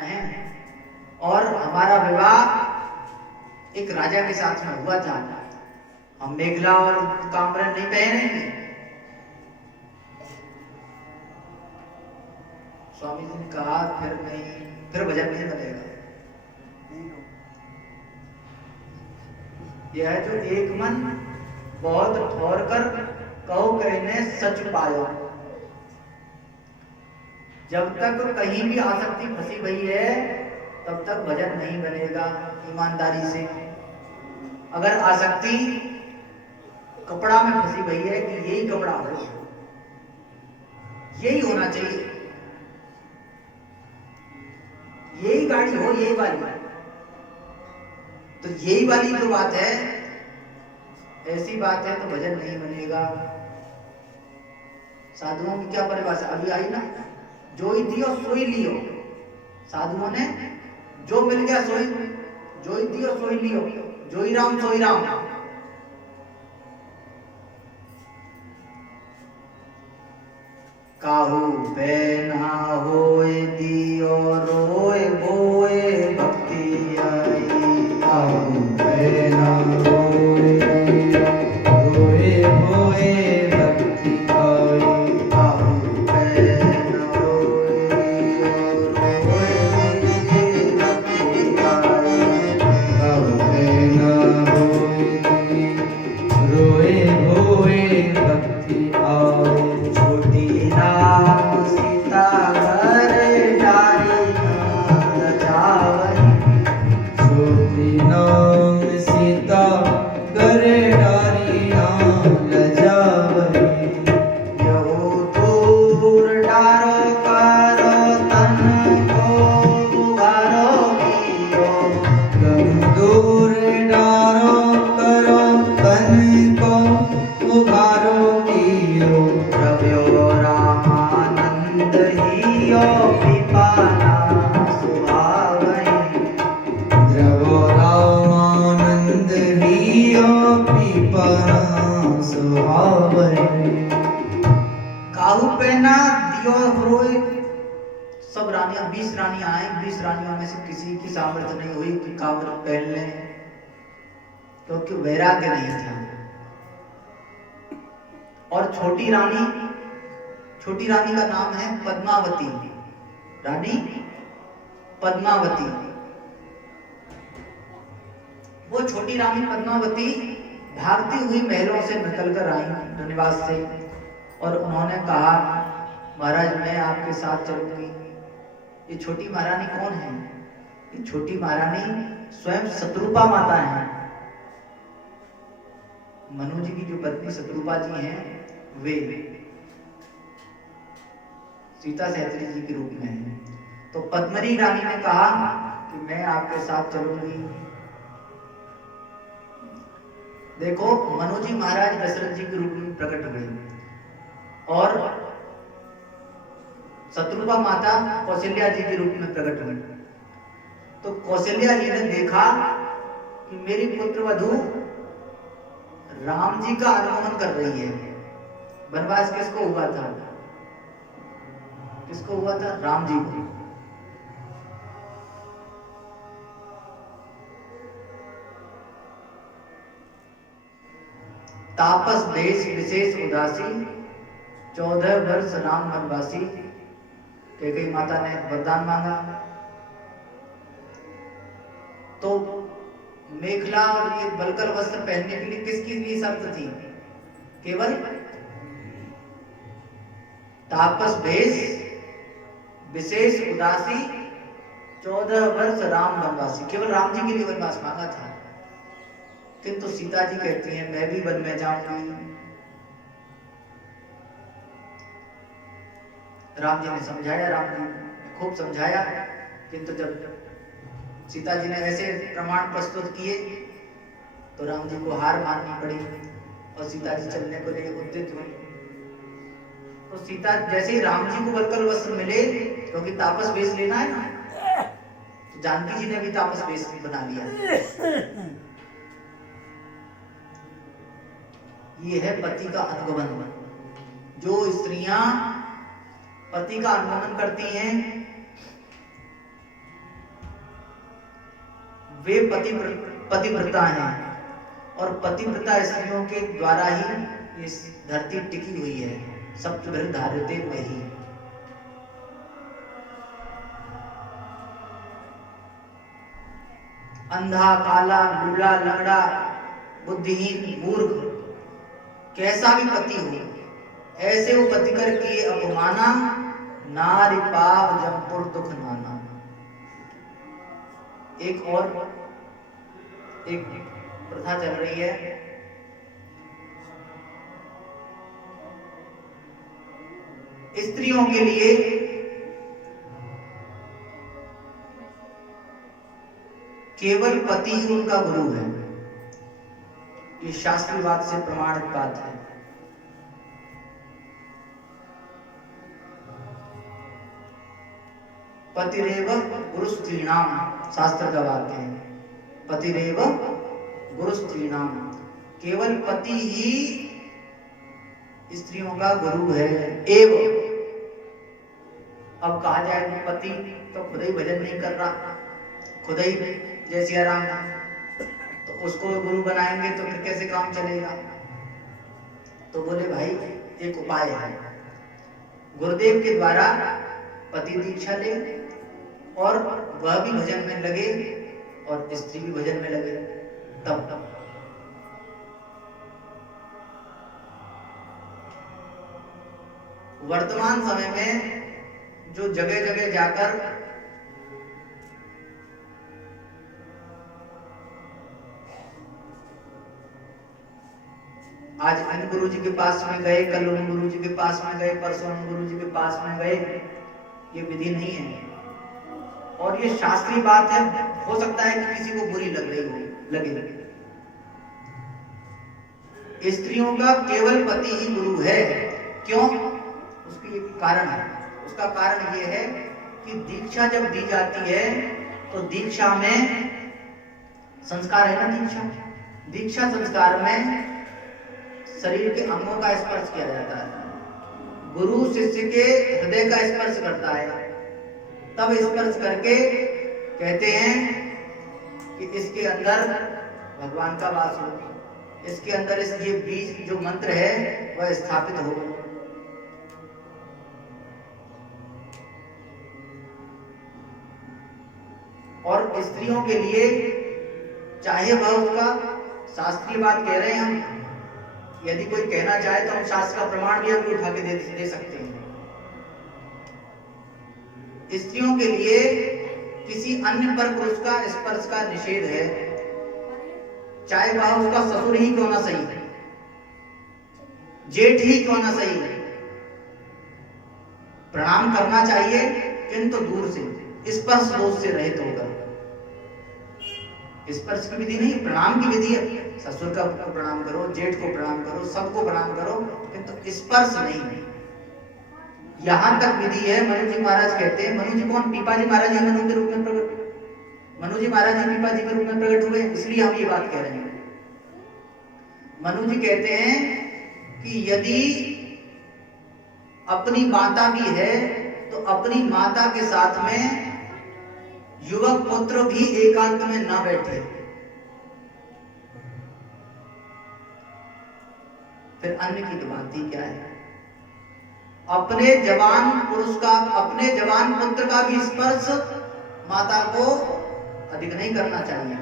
हैं और हमारा विवाह एक राजा के साथ में हुआ था। हम मेखला और कामरन नहीं पहनेंगे। स्वामी जी ने कहा फिर नहीं, फिर भजन नहीं बनेगा। यह जो एक मन बहुत ठोर कर कहो कहने सच पायो। जब तक कहीं भी आसक्ति फंसी हुई है तब तक भजन नहीं बनेगा ईमानदारी से। अगर आसक्ति कपड़ा में फंसी हुई है कि यही कपड़ा हो, यही होना चाहिए, यही गाड़ी हो, यही वाली, तो यही वाली जो बात है, ऐसी बात है तो भजन नहीं बनेगा। साधुओं की क्या परिभाषा अभी आई ना, जो ही दियो सोई लियो। साधुओं ने जो मिल गया सोई, जो ही दियो सोई लियो, जो ही राम सोई राम। काहू बैना होए दियो रोए बोए भक्ति आई। काहू बैना होए दियो रोए बोए भक्ति आई। काहू बैना होए दियो रोए बोए भक्ति आई। काहू बैना होए दियो रोए बोए भक्ति आई। छोटी नाम सीता घर डारी लजावई। छोटी नाम सीता करे डारी नाम लजावई। यहो दूर डारो करो तन को उगारो कियो। तुम दूर डारो करो तन को उगारो कियो। रव्यो रामानंद हियो पिपाना सुहावई। द्रवो रामानंद हियो पीपना सुहावै। काहू पहना दियो रोए। सब रानियां 20 रानियां आई, 20 रानियों में से किसी की सामर्थ्य नहीं हुई कि कांवर पहन ले, क्योंकि वैराग्य नहीं था। और छोटी रानी का नाम है पद्मावती। रानी पद्मावती। वो छोटी रानी पद्मावती भागती हुई महलों से निकलकर आई निवास से, और उन्होंने कहा महाराज मैं आपके साथ चलूंगी। ये छोटी महारानी कौन है? ये छोटी महारानी स्वयं शत्रुपा माता है। मनु जी की जो पत्नी शत्रुपा जी हैं, वे सीता सहस्त्री जी के रूप में है। तो पद्मनी रानी ने कहा कि मैं आपके साथ चलूंगी। देखो मनु जी महाराज दशरथ जी के रूप में प्रकट हुए और शत्रुपा माता कौशल्या जी के रूप में प्रकट हुई। तो कौशल्या जी ने देखा कि मेरी पुत्र वधू राम जी का अनुगमन कर रही है। वनवास किसको हुआ था? किसको हुआ था? राम जी को। तापस देश विशेष उदासी 14 वर्ष राम वनवासी। कैकेयी माता ने वरदान मांगा तो मेखला और ये बलकर वस्त्र पहनने के लिए किसकी भी शर्त थी? केवल तापस भेष विशेष उदासी 14 वर्ष राम वनवासी। केवल राम जी के लिए वनवास मांगा था। किंतु सीता जी कहती हैं मैं भी वन में जाऊंगी। राम जी ने समझाया, राम जी ने खूब समझाया, किंतु जब सीता जी ने ऐसे प्रमाण प्रस्तुत किए तो राम जी को हार माननी पड़ी और सीता जी चलने को लिए उद्यत हुई। तो सीता जैसे ही राम जी को बलकर वस्त्र मिले, क्योंकि तापस वेश लेना है ना, तो जानकी जी ने भी तापस वेश बना लिया। ये है पति का अनुगमन। जो स्त्रियां पति का अनुगमन करती हैं वे पतिव्रता हैं और पतिव्रता स्त्रियों के द्वारा ही इस धरती टिकी हुई है। सप्तभृत धारिते वही। अंधा, काला, लूला, लंगड़ा, बुद्धिहीन, मूर्ख, कैसा भी पति हो, ऐसे वो पति कर किए अपमाना, नारी पाप जमपुर दुख नाना। एक प्रथा चल रही है, स्त्रियों के लिए केवल पति ही उनका गुरु है। ये शास्त्रीय बात से प्रमाणित बात है। पतिरेव गुरु स्त्रीणाम, शास्त्र का वाक्य है। पतिरेव गुरु स्त्रीणाम, केवल पति ही स्त्रियों का गुरु है। एव, अब कहा जाए कि पति तो खुद ही भजन नहीं कर रहा, खुद ही जय सिया राम, तो उसको गुरु बनाएंगे तो फिर कैसे काम चलेगा? तो बोले भाई एक उपाय है, गुरुदेव के द्वारा पति दीक्षा ले और वह भी भजन में लगे और स्त्री भी भजन में लगे, तब वर्तमान समय में जो जगह जगह जाकर आज इन गुरु जी के पास में गए, कल उन गुरु जी के पास में गए, परसों उन गुरु जी के पास में गए, ये विधि नहीं है और ये शास्त्रीय बात है। हो सकता है कि किसी को बुरी लग रही हो, लगे। स्त्रियों का केवल पति ही गुरु है। क्यों? उसकी एक कारण है। उसका कारण ये है कि दीक्षा जब दी जाती है तो दीक्षा में संस्कार है ना, दीक्षा संस्कार में शरीर के अंगों का स्पर्श किया जाता है। गुरु शिष्य के हृदय का स्पर्श करता है, तब स्पर्श करके कहते हैं कि इसके अंदर भगवान का वास हो, इसके अंदर ये बीज जो मंत्र है वह स्थापित हो। और स्त्रियों के लिए चाहे वह उसका शास्त्रीय बात कह रहे हैं हम, यदि कोई कहना चाहे तो हम शास्त्र का प्रमाण भी आपको उठा के दे सकते हैं। स्त्रियों के लिए किसी अन्य पर पुरुष का स्पर्श का निषेध है, चाहे वह उसका ससुर ही क्यों ना सही है, जेठ ही क्यों ना सही है। प्रणाम करना चाहिए किंतु दूर से, स्पर्श दोष से रहित होकर। स्पर्श की विधि नहीं, प्रणाम की विधि है। ससुर का प्रणाम करो, जेठ को प्रणाम करो, सबको प्रणाम करो, किंतु स्पर्श नहीं। यहां तक विधि है। मनु जी महाराज कहते हैं, मनु जी कौन? पीपा जी महाराज ही मनु के रूप में प्रकट, मनु जी महाराज ही पीपा जी के रूप में प्रकट हुए, इसलिए हम ये बात कह रहे हैं। मनु जी कहते हैं कि यदि अपनी माता भी है तो अपनी माता के साथ में युवक पुत्र भी एकांत में ना बैठे। फिर अन्य की तो बात ही क्या है। अपने जवान पुरुष का, अपने जवान पुत्र का भी स्पर्श माता को अधिक नहीं करना चाहिए।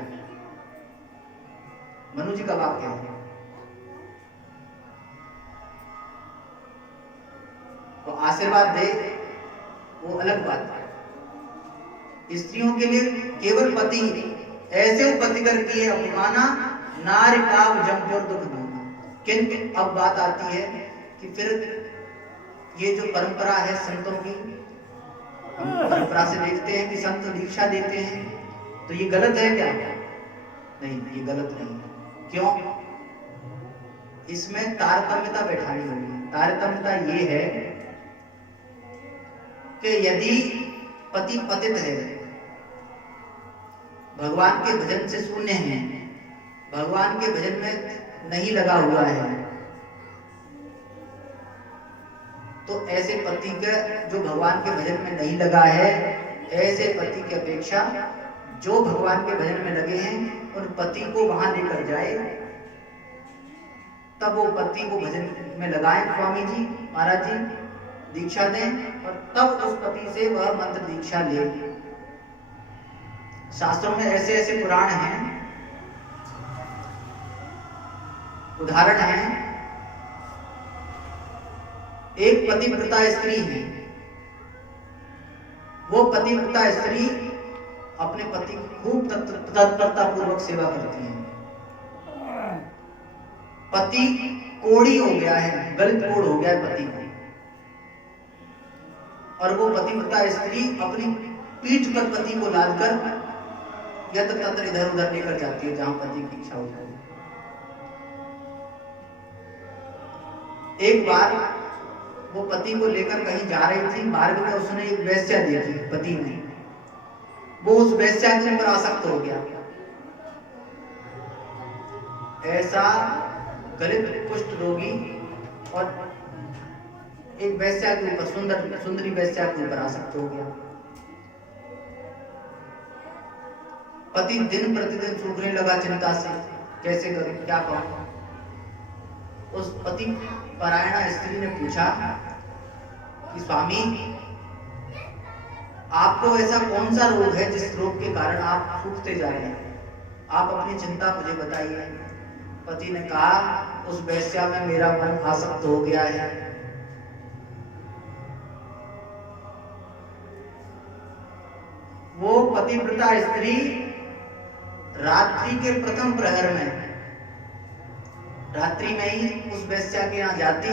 मनु जी का वाक्य है। तो आशीर्वाद दे वो अलग बात है। स्त्रियों के लिए केवल पति, ऐसे पति कर किए अपमाना, नारी पाप जमपुर दुख नाना। किंतु अब बात आती है कि फिर ये जो परंपरा है संतों की, हम परंपरा से देखते हैं कि संत दीक्षा देते हैं, तो ये गलत है क्या? नहीं, ये गलत नहीं है। क्यों? इसमें तारतम्यता बैठानी होगी। तारतम्यता ये है कि यदि पति पतित है, भगवान के भजन से शून्य है, भगवान के भजन में नहीं लगा हुआ है, तो ऐसे पति का जो भगवान के भजन में नहीं लगा है, ऐसे पति की अपेक्षा जो भगवान के भजन में लगे हैं उन पति को वहां लेकर जाए, तब वो पति को भजन में लगाए स्वामी जी महाराज जी, दीक्षा दें और तब उस पति से वह मंत्र दीक्षा ले। शास्त्रों में ऐसे ऐसे पुराण हैं, उदाहरण है, एक पतिव्रता स्त्री है, वो पतिव्रता स्त्री अपने पति की खूब तत्परता पूर्वक सेवा करती है। पति कोढ़ी हो गया है, गलित कोढ़ हो गया है पति को, और वो पतिव्रता स्त्री अपनी पीठ पर पति को लादकर यत्र तत्र इधर उधर लेकर जाती है जहां पति की इच्छा होती है। एक बार वो पति को लेकर कहीं जा रही थी, मार्ग में उसने एक वेश्या देखी, पति ने, वो उस वेश्या के ऊपर आसक्त हो गया। ऐसा गलित कुष्ठ रोगी और एक वेश्या के ऊपर, सुंदरी वेश्या के ऊपर आसक्त हो गया। पति दिन प्रतिदिन सूखने लगा चिंता से, कैसे करूं, क्या कहूं। उस पति परायणा स्त्री ने पूछा कि स्वामी, आपको ऐसा कौन सा रोग है जिस रोग के कारण आप सूखते जा रहे हैं, आप अपनी चिंता मुझे बताइए। पति ने कहा, उस वेश्या में मेरा मन आसक्त हो गया है। वो पतिव्रता स्त्री रात्रि के प्रथम प्रहर में, रात्रि में ही उस वेश्या के यहाँ जाती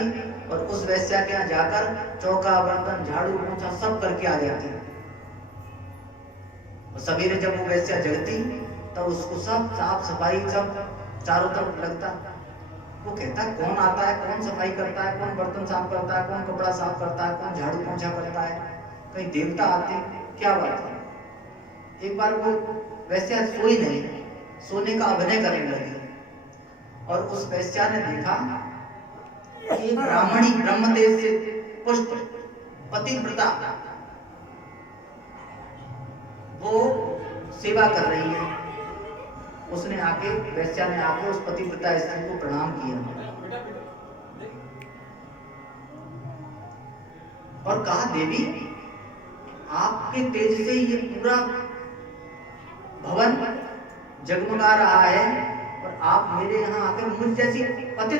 और उस वेश्या के यहाँ जाकर चौका बर्तन झाड़ू पोंछा सब करके आ जाती। और सवेरे जब वो वेश्या जगती तब उसको सब साफ सफाई सब चारों तरफ लगता। वो कहता कौन आता है, कौन सफाई करता है, कौन बर्तन साफ करता है, कौन कपड़ा साफ करता है, कौन झाड़ू पोंछा करता है, कहीं देवता आते, क्या बात है। एक बार वो वेश्या सोई नहीं, सोने का अभिनय करने लगी और उस वेश्या ने देखा कि एक ब्राह्मणी ब्रह्मदेव से पुष्ट पतिव्रता वो सेवा कर रही है। उसने आके, वेश्या ने आके उस पतिव्रता स्त्री को प्रणाम किया और कहा, देवी आपके तेज से ये पूरा भवन जगमगा रहा है और आप मेरे यहाँ आकर मुझ जैसी पति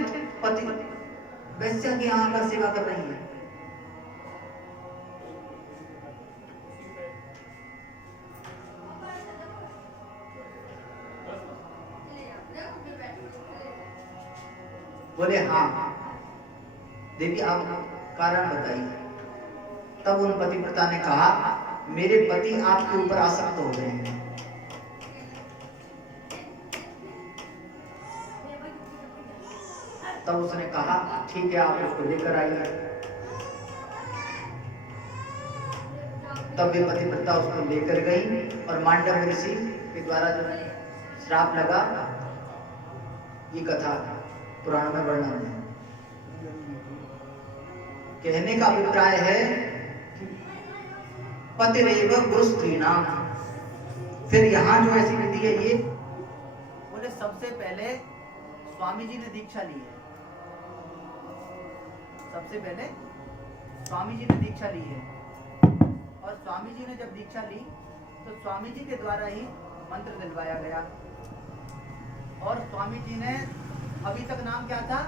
वेश्या के यहाँ आकर सेवा कर रही है। बोले हाँ देवी, आप कारण बताइए। तब उन पतिव्रता ने कहा, मेरे पति आपके ऊपर आसक्त हो गए हैं। तब उसने कहा, ठीक है, आप उसको लेकर आइए। तब वे पतिव्रता उसको लेकर गई और मांडव ऋषि के द्वारा जो श्राप लगा, ये कथा पुराण में वर्णन है। कहने का अभिप्राय है कि पतिरेव गुरु स्त्रीणाम। फिर यहाँ जो ऐसी विधि है, ये बोले सबसे पहले स्वामी जी ने दीक्षा ली है। सबसे पहले स्वामी जी ने दीक्षा ली है और स्वामी जी ने जब दीक्षा ली तो स्वामी जी के द्वारा ही मंत्र दिलवाया गया। और स्वामी जी ने, अभी तक नाम क्या था,